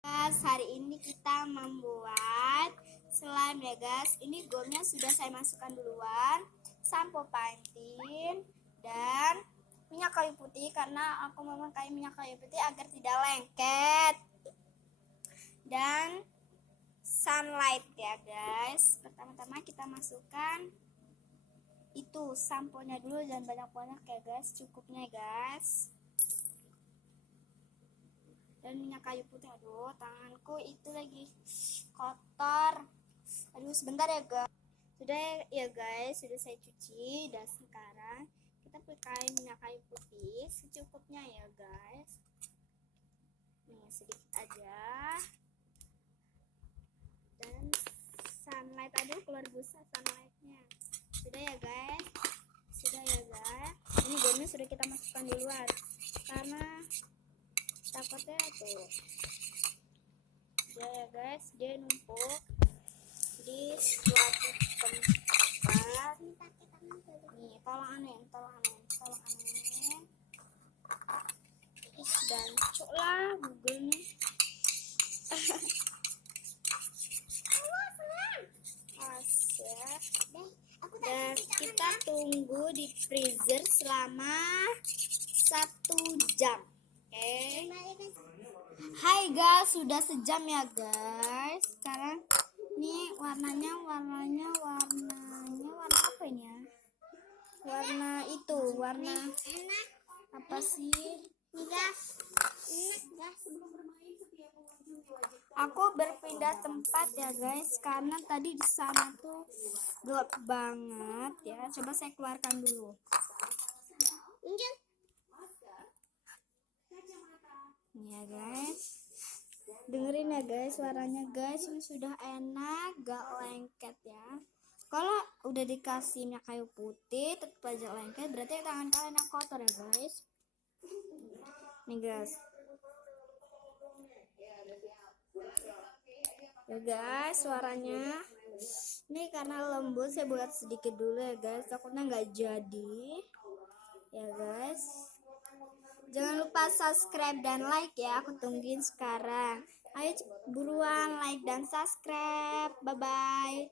Guys, hari ini kita membuat slime ya guys. Ini gomnya sudah saya masukkan duluan, sampo Pantene dan minyak kayu putih karena aku memakai minyak kayu putih agar tidak lengket, dan sunlight ya guys. Pertama-tama kita masukkan itu samponya dulu, dan banyak-banyak ya guys, cukupnya ya guys. Dan minyak kayu putih, aduh tanganku itu lagi kotor, aduh sebentar ya guys. Sudah ya guys, sudah saya cuci, dan sekarang kita pakai minyak kayu putih secukupnya ya guys. Nih sedikit aja, dan sunlight, aduh keluar busa sunlightnya. Sudah ya guys, sudah ya guys. Ini gomnya sudah kita masukkan duluan karena takutnya tuh ya guys, dia numpuk di suatu tempat. Nih tolong anin dan cuk lah Google nih. Dan kita tunggu di freezer selama 1 jam. Oke. Hai guys, sudah sejam ya guys. Sekarang nih warnanya warna apa ini ya? Warna itu, warna apa sih? Aku berpindah tempat ya guys, karena tadi di sana tuh gelap banget ya. Coba saya keluarkan dulu. Nih ya guys, dengerin ya guys suaranya guys, ini sudah enak, gak lengket ya. Kalau udah dikasih minyak kayu putih tetap aja lengket, berarti tangan kalian yang kotor ya guys. Nih guys, ya guys suaranya ini karena lembut, saya buat sedikit dulu ya guys, takutnya nggak jadi ya guys. Jangan lupa subscribe dan like ya, aku tungguin sekarang. Ayo buruan like dan subscribe. Bye bye.